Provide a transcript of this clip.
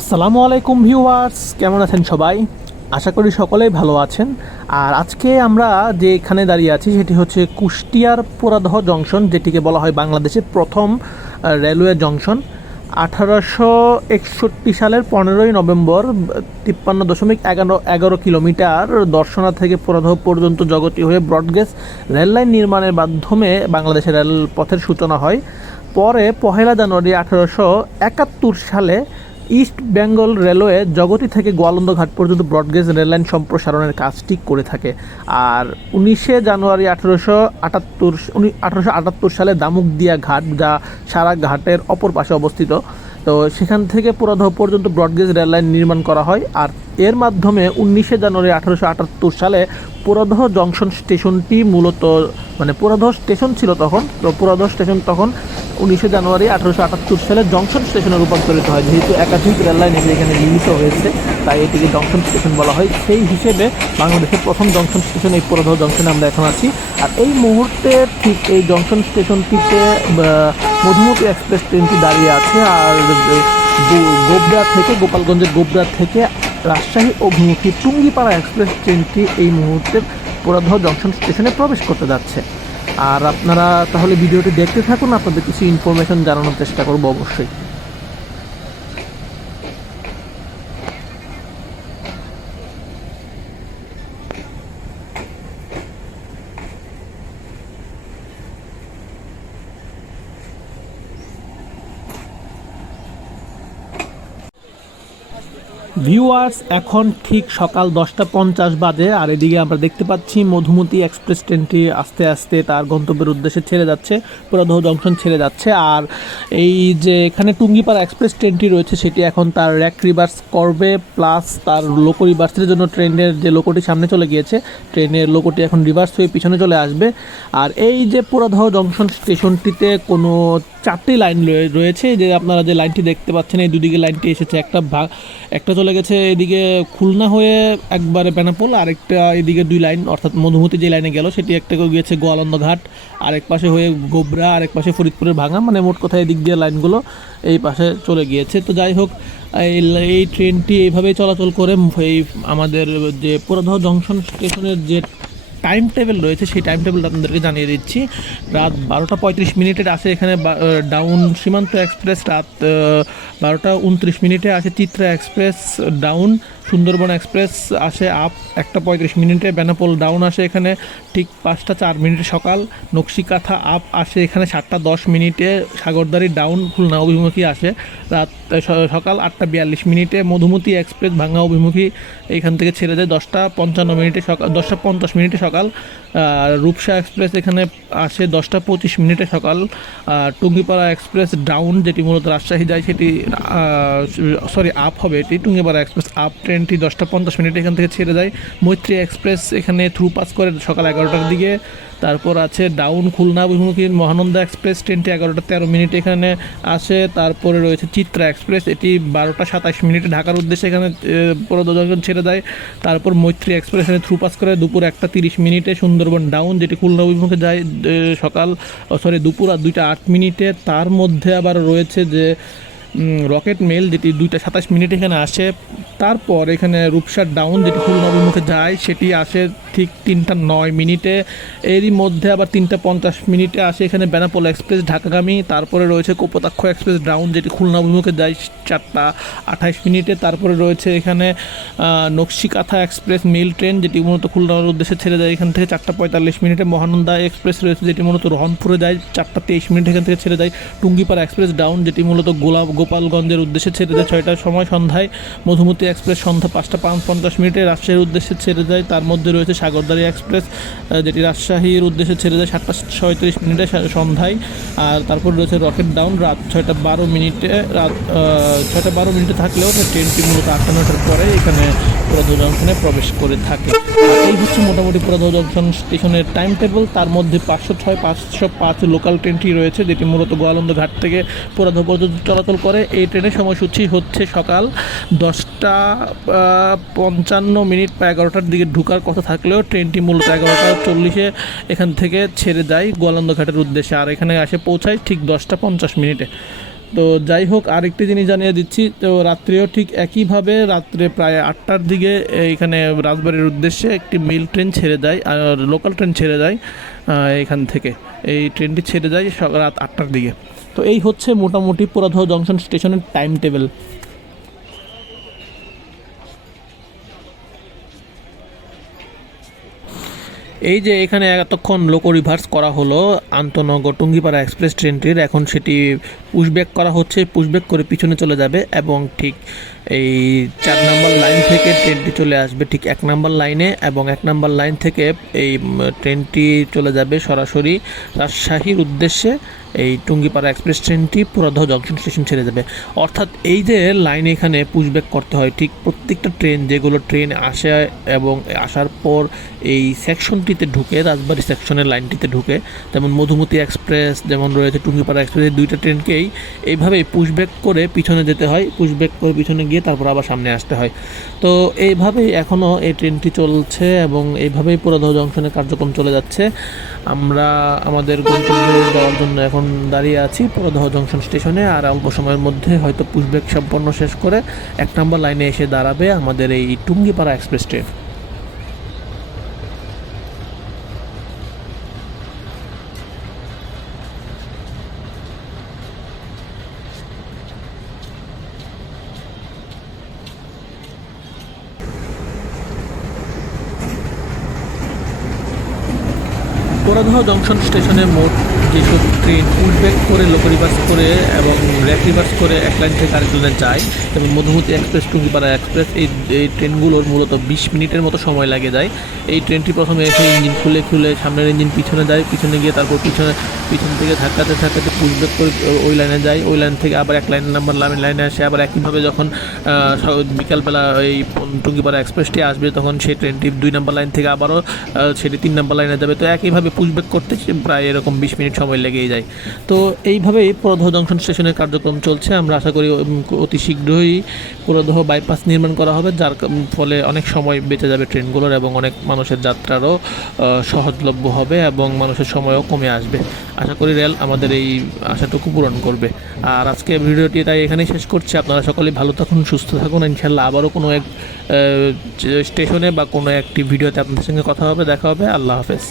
আসসালামু আলাইকুম ভিউয়ার্স, কেমন আছেন সবাই? আশা করি সকলেই ভালো আছেন। আর আজকে আমরা যে এখানে দাঁড়িয়ে আছি সেটি হচ্ছে কুষ্টিয়ার পোরাদহ জংশন, যেটিকে বলা হয় বাংলাদেশের প্রথম রেলওয়ে জংশন। 1861 সালের 15ই নভেম্বর 53.11 কিলোমিটার দর্শনা থেকে পোরাদহ পর্যন্ত জগতী হয়ে ব্রডগেজ রেললাইন নির্মাণের মাধ্যমে বাংলাদেশের রেলপথের সূচনা হয়। পরে 1 জানুয়ারি 1871 সালে ইস্ট বেঙ্গল রেলওয়ে জগতী থেকে গোয়ালন্দ ঘাট পর্যন্ত ব্রডগেজ রেললাইন সম্প্রসারণের কাজটি করে থাকে। আর 19 জানুয়ারি 1878 সালে দামুকদিয়া ঘাট, যা সারা ঘাটের অপর পাশে অবস্থিত, তো সেখান থেকে পোরাদহ পর্যন্ত ব্রডগেজ রেললাইন নির্মাণ করা হয়। আর এর মাধ্যমে 19 জানুয়ারি 1878 সালে পোরাদহ জংশন স্টেশনটি মূলত, মানে পোরাদহ স্টেশন ছিল তখন, তো পোরাদহ স্টেশন তখন 19 জানুয়ারি 1878 সালে জংশন স্টেশনে রূপান্তরিত হয়। যেহেতু একাধিক রেললাইন এখানে নির্মিত হয়েছে, তাই এটিকে জংশন স্টেশন বলা হয়। সেই হিসেবে বাংলাদেশের প্রথম জংশন স্টেশন এই পোরাদহ জংশনে আমরা এখন আছি। আর এই মুহূর্তে ঠিক এই জংশন স্টেশনটিতে মধুমতি এক্সপ্রেস ট্রেনটি দাঁড়িয়ে আছে। আর গোবরা থেকে, গোপালগঞ্জের গোবরা থেকে রাজশাহী অভিমুখী টুঙ্গিপাড়া এক্সপ্রেস ট্রেনটি এই মুহূর্তে পোরাদহ জংশন স্টেশনে প্রবেশ করতে যাচ্ছে। আর আপনারা তাহলে ভিডিওটি দেখতে থাকুন, আপনাদের কিছু ইনফরমেশন জানানোর চেষ্টা করব অবশ্যই। ভিউয়ার্স, এখন ঠিক সকাল 10:50 বাজে। আর এদিকে আমরা দেখতে পাচ্ছি মধুমতি এক্সপ্রেস ট্রেনটি আস্তে আস্তে তার গন্তব্যের উদ্দেশ্যে ছেড়ে যাচ্ছে, পোরাদহ জংশন ছেড়ে যাচ্ছে। আর এই যে এখানে টুঙ্গিপাড়া এক্সপ্রেস ট্রেনটি রয়েছে, সেটি এখন তার র্যাক রিভার্স করবে, প্লাস তার লোকো রিভার্সের জন্য ট্রেনের যে লোকোটি সামনে চলে গিয়েছে, ট্রেনের লোকোটি এখন রিভার্স হয়ে পিছনে চলে আসবে। আর এই যে পোরাদহ জংশন স্টেশনটিতে কোনো 4টি লাইন রয়েছে। যে আপনারা যে লাইনটি দেখতে পাচ্ছেন, এই দুদিকে লাইনটি এসেছে, একটা চলে গেছে এদিকে খুলনা হয়ে একবারে বেনাপোল, আরেকটা এদিকে 2 লাইন, অর্থাৎ মধুমতি যে লাইনে গেল সেটি একটা গিয়েছে গোয়ালন্দ ঘাট, আরেক পাশে হয়ে গোবরা, আরেক পাশে ফরিদপুরের ভাঙা, মানে মোট কথা এদিক দিয়ে লাইনগুলো এই পাশে চলে গিয়েছে। তো যাই হোক, এই ট্রেনটি এইভাবেই চলাচল করে। এই আমাদের যে পোরাদহ জংশন স্টেশনের যে টাইম টেবিল রয়েছে, সেই টাইম টেবিলটা আপনাদেরকে জানিয়ে দিচ্ছি। রাত 12:35 আসে এখানে ডাউন সীমান্ত এক্সপ্রেস, রাত 12:29 আসে Chitra express down, Sundarban express আসে আপ 1:35, বেনাপোল ডাউন আসে এখানে ঠিক 5:04 সকাল, নকশিকাথা আপ আসে এখানে 7:10, সাগরদাড়ি ডাউন খুলনা অভিমুখী আসে রাত সকাল 8:42, মধুমতি এক্সপ্রেস ভাঙ্গা অভিমুখী এখান থেকে ছেড়ে যায় 10:55 সকাল, 10:50 সকাল। রূপসা এক্সপ্রেস এখানে আসে 10:25 সকাল। টুঙ্গিপাড়া এক্সপ্রেস ডাউন, যেটি মূলত রাজশাহী যায়, সেটি আপ হবে, এটি টুঙ্গিপাড়া এক্সপ্রেস আপ ট্রেনটি 10:50 এখান থেকে ছেড়ে যায়। মৈত্রী এক্সপ্রেস এখানে থ্রু পাস করে সকাল 11টার দিকে। তারপর আছে ডাউন খুলনা অভিমুখী মহানন্দা এক্সপ্রেস ট্রেনটি 11:13 এখানে আসে। তারপরে রয়েছে চিত্রা এক্সপ্রেস, এটি 12:27 ঢাকার উদ্দেশ্যে এখানে পোরাদহ জংশন ছেড়ে দেয়। তারপর মৈত্রী এক্সপ্রেস এখানে থ্রু পাস করে দুপুর 1:30, সুন্দরবন ডাউন, যেটি খুলনা অভিমুখে যায় দুপুর 2:08। তার মধ্যে আবার রয়েছে যে রকেট মেল, যেটি 2:27 এখানে আসে। তারপর এখানে রূপসার ডাউন, যেটি খুলনা অভিমুখে যায়, সেটি আসে ঠিক 3:09। এরই মধ্যে আবার 3:50 আসে এখানে বেনাপোল এক্সপ্রেস ঢাকাগামী। তারপরে রয়েছে কপোতাক্ষ এক্সপ্রেস ডাউন, যেটি খুলনা অভিমুখে যায় 4:28। তারপরে রয়েছে এখানে নকশিকাথা এক্সপ্রেস মেল ট্রেন, যেটি মূলত খুলনার উদ্দেশ্যে ছেড়ে যায় এখান থেকে 4:45। মহানন্দা এক্সপ্রেস রয়েছে, যেটি মূলত রহনপুরে যায় 4:23 এখান থেকে ছেড়ে যায়। টুঙ্গিপাড়া এক্সপ্রেস ডাউন, যেটি মূলত গোপালগঞ্জের উদ্দেশ্যে ছেড়ে যায় 6টার সময় সন্ধ্যায়। মধুমতি এক্সপ্রেস সন্ধ্যা 5:50 রাজশাহীর উদ্দেশ্যে ছেড়ে যায়। তার মধ্যে রয়েছে সাগরদাড়ি এক্সপ্রেস, যেটি রাজশাহীর উদ্দেশ্যে ছেড়ে যায় 7:37 সন্ধ্যায়। আর তারপর রয়েছে রকেট ডাউন, রাত 6:12। রাত 6:12 থাকলেও ট্রেনটি মূলত 8:09টার পরে এখানে পোরাদহ জংশনে প্রবেশ করে থাকে। এই হচ্ছে মোটামুটি পোরাদহ জংশন স্টেশনের টাইম টেবিল। তার মধ্যে 506, 505 লোকাল ট্রেনটি রয়েছে, যেটি মূলত গোয়ালন্দ ঘাট থেকে পোরাদহ পর্যন্ত চলাচল করে। এই ট্রেনের সময়সূচি হচ্ছে সকাল 10:55 বা 11টার দিকে ঢোকার কথা থাকলেও ট্রেনটি মূলত 11:40 এখান থেকে ছেড়ে যায় গোয়ালন্দ ঘাটের উদ্দেশ্যে, আর এখানে আসে পৌঁছায় ঠিক 10:50। তো যাই হোক, আরেকটি জিনিস জানিয়ে দিচ্ছি, তো রাত্রেও ঠিক একইভাবে রাত্রে প্রায় 8টার দিকে এইখানে রাজবাড়ির উদ্দেশ্যে একটি মেল ট্রেন ছেড়ে যায়, আর লোকাল ট্রেন ছেড়ে যায় এখান থেকে। এই ট্রেনটি ছেড়ে যায় রাত 8টার দিকে। তো এই হচ্ছে মোটামুটি পোরাদহ জংশন স্টেশনের টাইম টেবিল। এই যে এখানে এতক্ষণ লোকো রিভার্স করা হলো আন্তনগর টুঙ্গিপাড়া এক্সপ্রেস ট্রেনটির, এখন সেটি পুশব্যাক করা হচ্ছে, পুশব্যাক করে পিছনে চলে যাবে এবং ঠিক এই 4 নম্বর লাইন থেকে ট্রেনটি চলে আসবে ঠিক 1 নম্বর লাইনে, এবং 1 নম্বর লাইন থেকে এই ট্রেনটি চলে যাবে সরাসরি রাজশাহীর উদ্দেশ্যে। এই টুঙ্গিপাড়া এক্সপ্রেস ট্রেনটি পোরাদহ জংশন স্টেশন ছেড়ে যাবে। অর্থাৎ এই যে লাইনে এখানে পুশব্যাক করতে হয়, ঠিক প্রত্যেকটা ট্রেন যেগুলো ট্রেন আসে এবং আসার পর এই সেকশনটিতে ঢুকে, রাজবাড়ি সেকশনের লাইনটিতে ঢুকে, যেমন মধুমতি এক্সপ্রেস যেমন রয়েছে, টুঙ্গিপাড়া এক্সপ্রেস, এই দুইটা ট্রেনকেই এইভাবেই পুশব্যাক করে পিছনে যেতে হয়, পুশব্যাক করে পিছনে গিয়ে তারপর আবার সামনে আসতে হয়। তো এইভাবেই এখনও এই ট্রেনটি চলছে এবং এইভাবেই পোরাদহ জংশনের কার্যক্রম চলে যাচ্ছে। আমরা আমাদের গন্তব্যে যাওয়ার জন্য এখন দাঁড়িয়ে আছি পোরাদহ জংশন স্টেশনে, আর অল্প সময়ের মধ্যে হয়তো পুশব্যাক সম্পন্ন শেষ করে 1 নম্বর লাইনে এসে দাঁড়াবে আমাদের এই Tungipara express train. Poradaha junction স্টেশনে মোট যেসব ট্রেন পুশব্যাক করে, লোকো রিভার্স করে এবং র্যাক রিভার্স করে এক লাইন থেকে আরেক লাইনে যায়, যেমন মধুমতি এক্সপ্রেস, টুঙ্গিপাড়া এক্সপ্রেস, এই ট্রেনগুলোর মূলত 20 মিনিটের মতো সময় লাগে যায়। এই ট্রেনটি প্রথমে এসে ইঞ্জিন খুলে সামনের ইঞ্জিন পিছনে যায়, পিছনে গিয়ে তারপর পিছন থেকে ধাক্কাতে পুশব্যাক করে ওই লাইনে যায়, ওই লাইন থেকে আবার 1 নম্বর লাইনে আসে। আবার একইভাবে যখন বিকালবেলা এই টুঙ্গিপাড়া এক্সপ্রেসটি আসবে, তখন সেই ট্রেনটি 2 নম্বর লাইন থেকে আবারও সেটি 3 নম্বর লাইনে যাবে। তো একইভাবে পুশব্যাক করতে প্রায় এরকম 20 মিনিট সময় লেগেই যায়। তো এইভাবেই পোরাদহ জংশন স্টেশনের কার্যক্রম চলছে। আমরা আশা করি অতি শীঘ্রই পোরাদহ বাইপাস নির্মাণ করা হবে, যার ফলে অনেক সময় বেঁচে যাবে ট্রেনগুলোর এবং অনেক মানুষের যাত্রারও সহজলভ্য হবে এবং মানুষের সময়ও কমে আসবে। আশা করি রেল আমাদের এই আশাটুকু পূরণ করবে। আর আজকে ভিডিওটি তাই এখানেই শেষ করছি। আপনারা সকলেই ভালো থাকুন, সুস্থ থাকুন। ইনশাআল্লাহ আবারও কোনো এক স্টেশনে বা কোনো একটি ভিডিওতে আপনাদের সঙ্গে কথা হবে, দেখা হবে। আল্লাহ হাফেজ।